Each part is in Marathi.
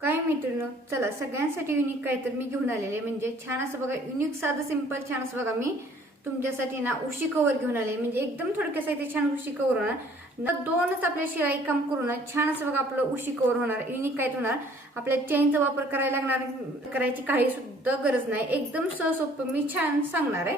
काय मित्रांनो, चला सगळ्यांसाठी युनिक काय तर मी घेऊन आलेले म्हणजे छान असं बघा. युनिक साधं सिंपल छान असं बघा. मी तुमच्यासाठी ना उशी कवर घेऊन आले. म्हणजे एकदम थोडक्यात आहे छान उशी कवर होणार ना. दोनच आपल्या शिलाई काम करून ना छान असं बघा आपलं उशी कवर होणार. युनिक काय होणार, आपल्या चेनचा वापर करायला लागणार, करायची काही सुद्धा गरज नाही. एकदम सोपं मी छान सांगणार आहे.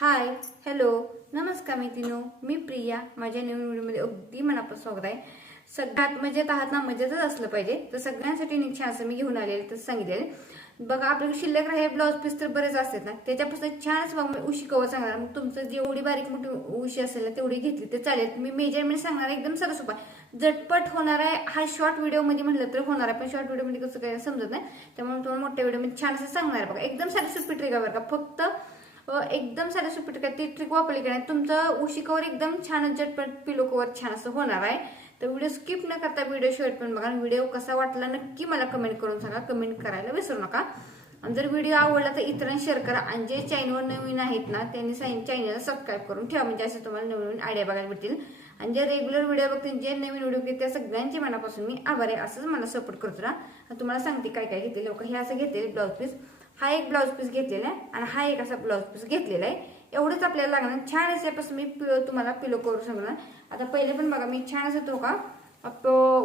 हाय, हॅलो, नमस्कार मैत्रिणींनो, मी प्रिया. माझ्या नवीन व्हिडिओमध्ये अगदी मनापासून स्वागत आहे. सगळ्यात मजेत आहात ना, मजेतच असलं पाहिजे. तर सगळ्यांसाठी छान असं मी घेऊन आलेले तर सांगितलेले बघा. आपल्याकडे शिल्लक राहिले ब्लाऊज पीस तर बरेच असतात ना, त्याच्यापासून छानच बघा मी उशी कवर सांगणार. मग तुमचं जेवढी बारीक मोठी उशी असेल ना तेवढी घेतली तर चालेल. मी मेजरमेंट सांगणार, एकदम सरळ सोपा झटपट होणार आहे. हा शॉर्ट व्हिडिओ मध्ये म्हटलं तर होणार आहे, पण शॉर्ट व्हिडिओ मध्ये कसं काय समजत नाही, त्यामुळे तुम्हाला मोठ्या व्हिडिओ मध्ये छान असं सांगणार आहे बघा. एकदम साधी सोपी ट्रिक आहे बरं का. फक्त एकदम साधी सोपी ट्रिक आहे, ती ट्रिक वापरली की नाही तुमचं उशी कवर एकदम छान झटपट पिलो कवर छान असं होणार आहे. तर व्हिडिओ स्किप न करता व्हिडिओ शेवट पण बघा. व्हिडिओ कसा वाटला नक्की मला कमेंट करून सांगा. कमेंट करायला विसरू नका. आणि जर व्हिडिओ आवडला तर इतरांना शेअर करा. आणि जे चॅनलवर नवीन आहेत ना त्यांनी चॅनलला सबस्क्राईब करून ठेवा, म्हणजे असं तुम्हाला नवीन नवीन आयडिया बघायला भेटतील. आणि जे रेग्युलर व्हिडिओ बघतील, जे नवीन व्हिडिओ घेतील, त्या सगळ्यांचे मनापासून मी आभारी आहे. असंच मला सपोर्ट करतो ना. तुम्हाला सांगते काय काय घेतले लोक. हे असं घेतलेले ब्लाऊज पीस, हा एक ब्लाऊज पीस घेतलेला आहे आणि हा एक असा ब्लाऊज पीस घेतलेला आहे. एवढंच आपल्याला लागणार. छान याच्यापासून मी तुम्हाला पिलो करू सांगणार. आता पहिले पण बघा मी छान असं तो का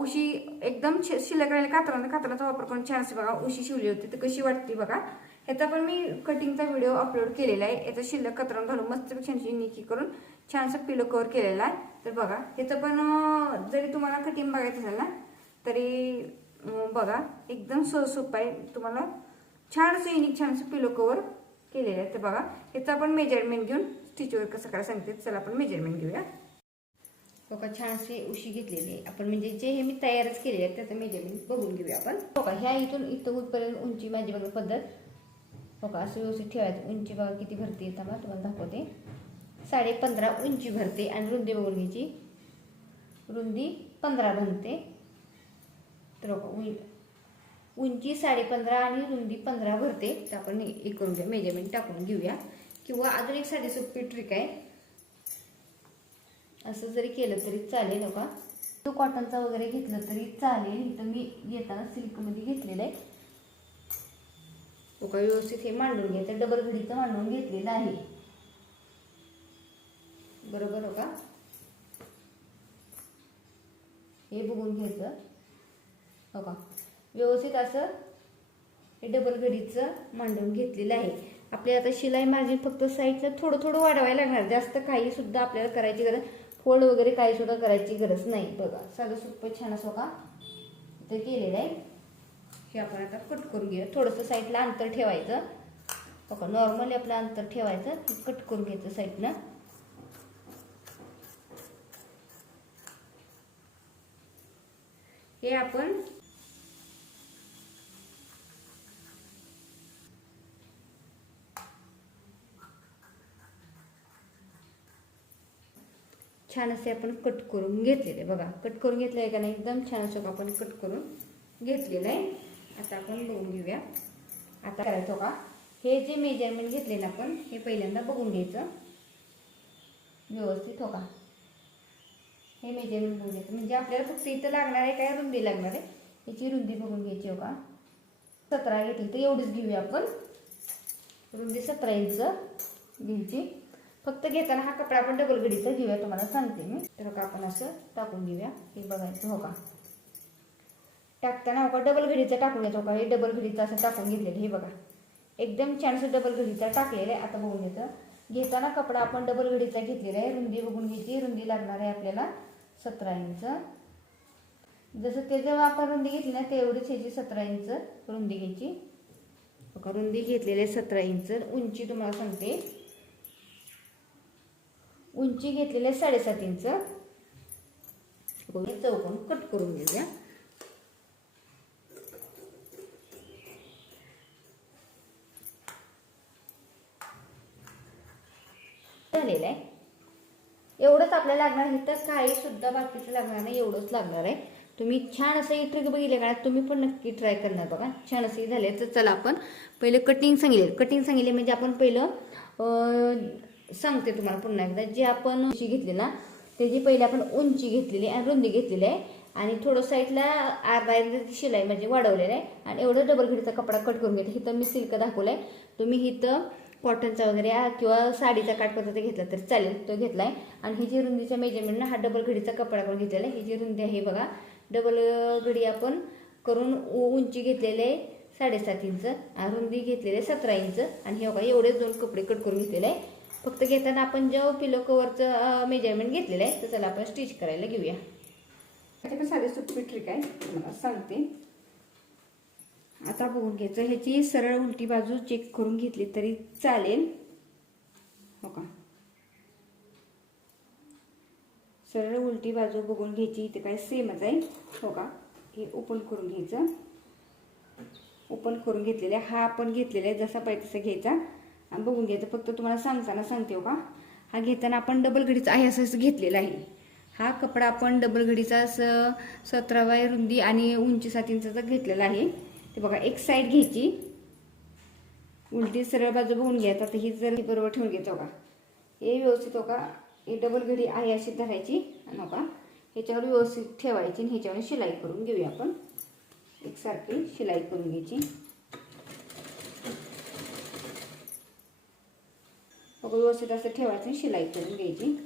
उशी एकदम शिल्लक राहिली कातराचा वापर करून छान असं बघा उशी शिवली होती. तर कशी वाटते बघा. ह्याचा पण मी कटिंगचा व्हिडिओ अपलोड केलेला आहे. याचा शिल्लक कतरण घालून मस्त छान निकी करून छान असं पिलो कवर केलेला आहे. तर बघा ह्याचं पण जरी तुम्हाला कटिंग बघायचं असेल ना तरी बघा एकदम सोपं आहे. तुम्हाला छान असं युनिक छान असं पिलो कवर केलेलं आहे. तर बघा ह्याचं आपण मेजरमेंट घेऊन स्टिचवर कसं करायला सांगते. चला आपण मेजरमेंट घेऊया. बघा छान अशी उशी घेतलेली आहे आपण, म्हणजे जे हे मी तयारच केलेले आहे त्याचं मेजरमेंट बघून घेऊया आपण. बघा ह्या इथून इथं उठपर्यंत उंची माझी बघा पद्धत बघा असं व्यवस्थित ठेवायचं. उंची बघा किती भरते येतं मला तुम्हाला दाखवते. 15.5 उंची भरते आणि रुंदी बघून घ्यायची. रुंदी 15 बनते. तर उंची 15.5 आणि रुंदी 15 भरते. तर आपण हे करून घ्या, मेजरमेंट टाकून घेऊया. किंवा अजून एक साधी सोपी ट्रिक आहे, असं जरी केलं तरी चालेल. बघा तो कॉटनचा वगैरे घेतलं तरी चालेल. इथं मी येताना सिल्कमध्ये घेतलेलं आहे. बघा व्यवस्थित हे मांडून घ्यायचं. डबल घडीचं मांडून घेतलेलं आहे बरोबर. बघा हे बघून घ्यायचं. बघा व्यवस्थित असं हे डबल घडीचं मांडून घेतलेलं आहे. आपल्याला आता शिलाई मार्जिन फक्त साईडला थोडं थोडं वाढवायला लागणार. जास्त काही सुद्धा आपल्याला करायची गरज, फोल्ड वगैरे काही सुद्धा करायची गरज नाही. बघा साधं सोपं छान असं का इथे केलेलं आहे. हे आपण आता कट करून घेऊया. थोडंसं साईडला अंतर ठेवायचं. बघा नॉर्मली आपलं अंतर ठेवायचं, कट करून घ्यायचं साईडनं. हे आपण छान असे आपण कट करून घेतलेले. बघा कट करून घेतलं आहे का नाही, एकदम छान असं आपण कट करून घेतलेलं आहे. आता आपण बघून घेऊया. आता करायचं का, हे जे मेजरमेंट घेतले ना आपण हे पहिल्यांदा बघून घ्यायचं व्यवस्थित. हो का हे मेजरमेंट बघून घ्यायचं, म्हणजे आपल्याला फक्त इथं लागणार आहे काय, रुंदी लागणार आहे. याची रुंदी बघून घ्यायची. हो का 17 घेतली तर एवढीच घेऊया आपण. रुंदी 17 इंच घ्यायची. फक्त घेताना हा कपडा आपण डबल घडीचा घेऊया, तुम्हाला सांगते मी. तर का आपण असं टाकून घेऊया. हे बघायचं. हो का टाकताना हो का डबल घडीचा टाकून घ्यायचं. हो का हे डबल घडीचा असं टाकून घेतलेलं. हे बघा एकदम छान असं डबल घडीचा टाकलेलं आहे. आता बघून घ्यायचं. घेताना कपडा आपण डबल घडीचा घेतलेला आहे. रुंदी बघून घ्यायची. रुंदी लागणार आहे आपल्याला 17 इंच. जसं ते जेव्हा आपण रुंदी घेतली ना तेवढीच ह्याची 17 इंच रुंदी घ्यायची. बघा रुंदी घेतलेली आहे 17 इंच. उंची तुम्हाला सांगते, उंची घेतलेली आहे 7.5 इंच. चौकोन कट करून घेऊया. झालेलं आहे. एवढंच आपल्याला लागणार. इथं काही सुद्धा बाकीचं लागणार नाही, एवढंच लागणार आहे. तुम्ही छान असं ही ट्रिक बघितले का, तुम्ही पण नक्की ट्राय करणार. बघा छान असं झाले. तर चला आपण पहिले कटिंग सांगितले म्हणजे आपण पहिलं सांगते तुम्हाला पुन्हा एकदा. जे आपण उंची घेतली ना त्याची पहिले आपण उंची घेतलेली आणि रुंदी घेतलेली आहे. आणि थोडं साईडला अर्धा इंच शिलाई म्हणजे वाढवलेलं आहे आणि एवढं डबल घडीचा कपडा कट करून घेते. इथं मी सिल्क दाखवलाय, तुम्ही इथं कॉटनचा वगैरे किंवा साडीचा काठपदर घेतला तरी चालेल, तो घेतलाय. आणि ही जी रुंदीच्या मेजरमेंटला हा डबल घडीचा कपडा करून घेतलेला आहे. ही जी रुंदी आहे बघा, डबल घडी आपण करून उंची घेतलेले 7.5 इंच, रुंदी घेतलेले 17 इंच आणि हे बघा एवढे 2 कपडे कट करून घेतलेले आहे. फक्त घेताना आपण जो पिलो कव्हरचं मेजरमेंट घेतलेलं आहे तर चला आपण स्टिच करायला घेऊया. त्याच्याकडे साधी सोपी ट्रिक आहे, तुम्हाला सांगते. आता बघून घ्यायचं, ह्याची सरळ उलटी बाजू चेक करून घेतली तरी चालेल. हो का, सरळ उलटी बाजू बघून घ्यायची, इथे काय सेमच आहे. हो का, हे ओपन करून घ्यायचं. ओपन करून घेतलेलं आहे, हा आपण घेतलेला आहे जसा पाहिजे तसा घ्यायचा आणि बघून घ्यायचं. फक्त तुम्हाला सांगताना सांगते हो का, हा घेताना आपण डबल घडीचा आहे असं घेतलेला आहे. हा कपडा आपण डबल घडीचा 17 रुंदी आणि उंची 7 इंचाचा घेतलेला आहे. ते बघा, एक साईड घ्यायची, उलटी सरळ बाजू बघून घ्यायचा. तर ही जर बरोबर ठेवून घ्यायचं का, हे व्यवस्थित हो का, हे डबल घडी आहे अशी धरायची आणि हो का ह्याच्यावर व्यवस्थित ठेवायची आणि ह्याच्यावर शिलाई करून घेऊया. आपण एकसारखी शिलाई करून घ्यायची. व्यवस्थित असं ठेवायचं आणि शिलाई करून घ्यायची.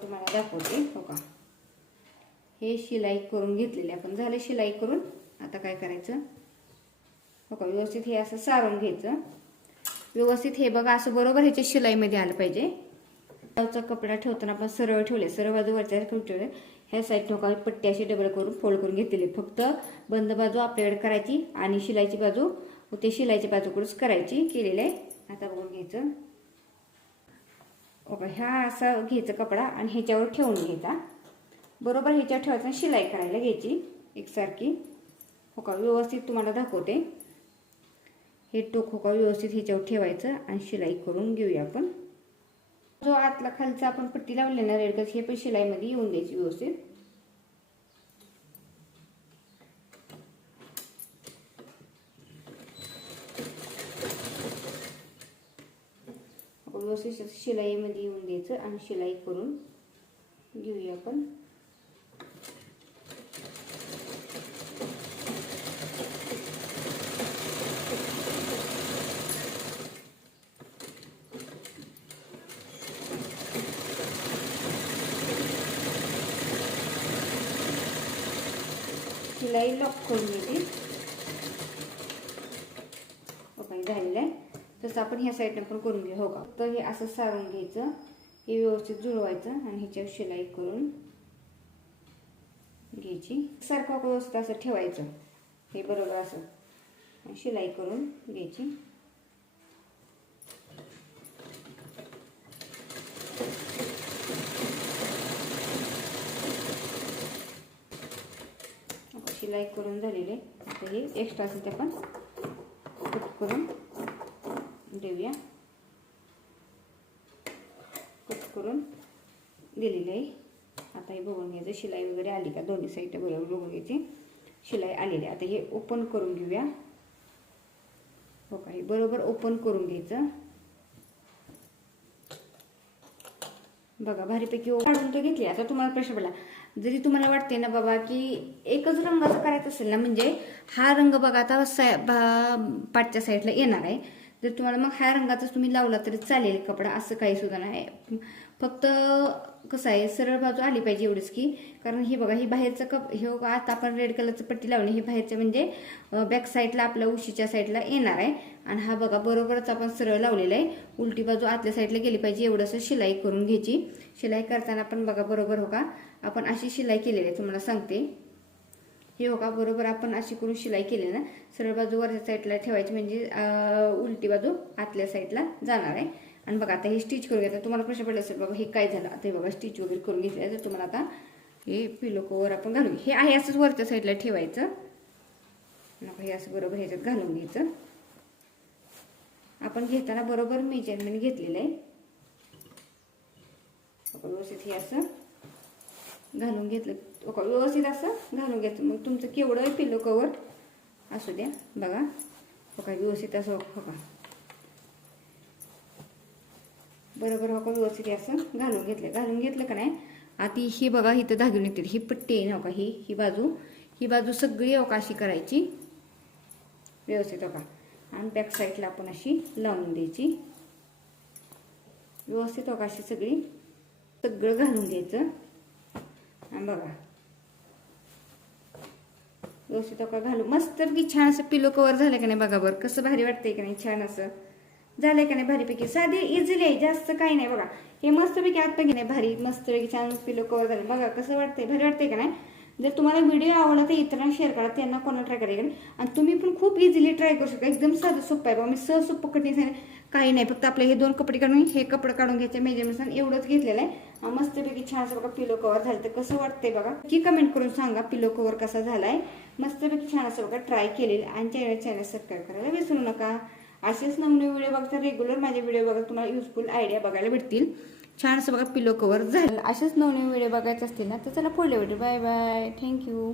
तुम्हाला दाखवते हो का, हे शिलाई करून घेतलेले आपण. झाले शिलाई करून. आता काय करायचं हो का, व्यवस्थित हे असं सारून घ्यायचं व्यवस्थित. हे बघा असं बरोबर ह्याच्या शिलाईमध्ये आलं पाहिजे. ब्लाऊजचा कपडा ठेवताना आपण सरळ ठेवले, सरळ बाजू वरच्या ठेवले. ह्या साईड ठोका पट्टी अशी डबल करून फोल्ड करून घेतलेली. फक्त बंद बाजू आपल्याकडे करायची आणि शिलाईची बाजू ते शिलाईच्या बाजूकडूनच करायची केलेलं आहे. आता बघून घ्यायचं ओके, ह्या असा घ्यायचा कपडा आणि ह्याच्यावर ठेवून घ्यायचा. बरोबर ह्याच्यावर ठेवायचा, शिलाई करायला घ्यायची एकसारखी. हो का, व्यवस्थित तुम्हाला दाखवते. हे टोक हो का व्यवस्थित ह्याच्यावर ठेवायचं आणि शिलाई करून घेऊया आपण. जो आतला खालचा आपण पट्टी लावली ना रेड कलर, हे पण शिलाईमध्ये येऊन द्यायची व्यवस्थित. व्यवस्थित शिलाईमध्ये येऊन द्यायचं आणि शिलाई करून घेऊया आपण. शिलाई लॉक करून घ्यायची. ओके, झालेलं आहे. तसं आपण ह्या साईडने पण करून घेऊ. हो का, तर हे असं सारून घ्यायचं, हे व्यवस्थित जुळवायचं आणि ह्याच्यावर शिलाई करून घ्यायची. सारखं व्यवस्थित असं ठेवायचं, हे बरोबर असं शिलाई करून घ्यायची. शिलाई करून झालेले. आता हे एक्स्ट्रा असेल ते आपण कट करून देऊया. कट करून दिलेली आहे. आता हे बघून घ्यायचं शिलाई वगैरे आली का, दोन्ही साईड बरोबर बघून घ्यायची. शिलाई आलेली आहे. आता हे ओपन करून घेऊया. हो का, हे बरोबर ओपन करून घ्यायचं. बघा भारीपैकी काढून तो घेतली. आता तुम्हाला प्रश्न पडला, जरी तुम्हाला वाटते ना बाबा की एकच रंगाचं करायचं असेल ना, म्हणजे हा रंग बघा आता पाठच्या साईडला येणार आहे, जर तुम्हाला मग ह्या रंगाचाच तुम्ही लावला तरी चालेल कपडा, असं काही सुद्धा नाही. फक्त कसं आहे, सरळ बाजू आली पाहिजे एवढंच की, कारण हे बघा, ही बाहेरचं हे आता आपण रेड कलरचं पट्टी लावली, ही बाहेरचं म्हणजे बॅक साईडला आपल्या उशीच्या साईडला येणार आहे. आणि हा बघा बरोबरच आपण सरळ लावलेला आहे. उलटी बाजू आतल्या साईडला गेली पाहिजे एवढंसं शिलाई करून घ्यायची. शिलाई करताना पण बघा बरोबर हो का, आपण अशी शिलाई केलेली आहे. तुम्हाला सांगते हे हो का, बरोबर आपण अशी करून शिलाई केली ना, सरळ बाजू वरच्या साईडला ठेवायची म्हणजे उलटी बाजू आतल्या साईडला जाणार आहे. आणि बघा आता हे स्टिच करून घ्यायचं. तुम्हाला प्रश्न पडला असेल बाबा हे काय झालं, आता हे बघा स्टिच वगैरे करून घेतलं. तर तुम्हाला आता हे पिलो कव्हर आपण घालून, हे आहे असंच वरच्या साईडला ठेवायचं. हे असं बरोबर ह्याच्यात घालून घ्यायचं. आपण घेताना बरोबर मेजरमेंट घेतलेलं आहे. व्यवस्थित हे असं घालून घेतलं व्यवस्थित असं घालून घ्यायचं. मग तुमचं केवढं पिलो कवर असू द्या बघा. बघा व्यवस्थित असं बघा बरोबर हो का व्यवस्थित असं घालून घेतलं. घालून घेतलं का नाही आता ही बघा इथं धागून येते ही पट्टी आहे ना का ही बाजू सगळी अवकाशी करायची व्यवस्थित बघा. आणि बॅक साईडला आपण अशी लावून द्यायची व्यवस्थित अवकाशी सगळं घालून घ्यायचं. आणि बघा व्यवस्थित का घालू मस्त की छान असं पिलो कवर झालं का नाही बघा बरं कसं भारी वाटतंय का नाही. छान असं झालंय का नाही भारीपैकी साधी इझिली आहे जास्त काही नाही बघा. हे मस्तपैकी आतपैकी नाही भारी मस्तपैकी छान पिलो कवर झालं बघा कसं वाटतंय भारी वाटतंय का नाही. जर तुम्हाला व्हिडिओ आवडला तर इतरांना शेअर करा त्यांना कोणाला ट्राय करायला आणि तुम्ही पण खूप इझिली ट्राय करू शकता. एकदम साधं सोपं आहे बघा. मी सहज सोपं कठीण काही नाही फक्त आपले हे 2 कपडे काढून हे कपडे काढून घ्यायचे मेजरमेंट एवढंच घेतलेलं आहे. मस्तपैकी छान असं बघा पिलो कवर झालं तर कसं वाटतंय बघा की कमेंट करून सांगा पिलो कवर कसा झालाय. मस्तपैकी छान असं बघा ट्राय केलेलं आणि चॅनल सबस्क्राईब करायला विसरू नका. असेच नवीन व्हिडिओ बघता रेग्युलर माझे व्हिडिओ बघा तुम्हाला युजफुल आयडिया बघायला भेटतील. छान असं बघा पिलो कवर झालं. असेच नवीन व्हिडिओ बघायचे असतील ना तर चला पुढले व्हिडिओ बाय बाय थँक्यू.